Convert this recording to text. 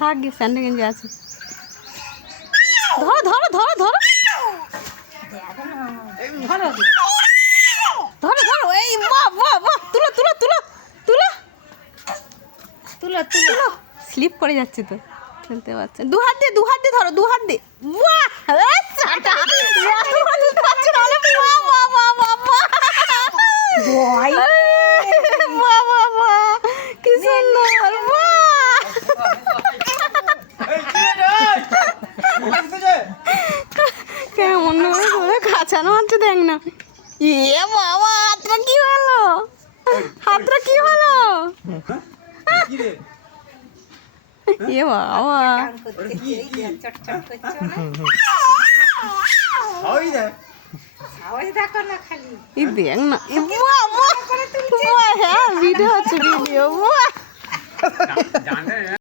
থাক গিয়ে স্যান্ডে গেঞ্জি আছে। ধরো ধরো ধরো ধরো ধরো ধরো ধরো এই বাহ বাহ বাহ তুলো তুলো তুলো তুলো তুলো তুলো স্লিপ করে যাচ্ছে তো খেলতে পারছে। দু হাত দিয়ে ধরো, দু হাত দিয়ে। বাহ কি সুন্দর। কেমন করে কাছানো হচ্ছে দেখ না। এ বাবা হাতটা কি হলো, হাতটা কি হলো? এ বাবা দেখ না, হ্যাঁ ভিডিও হচ্ছে ভিডিও।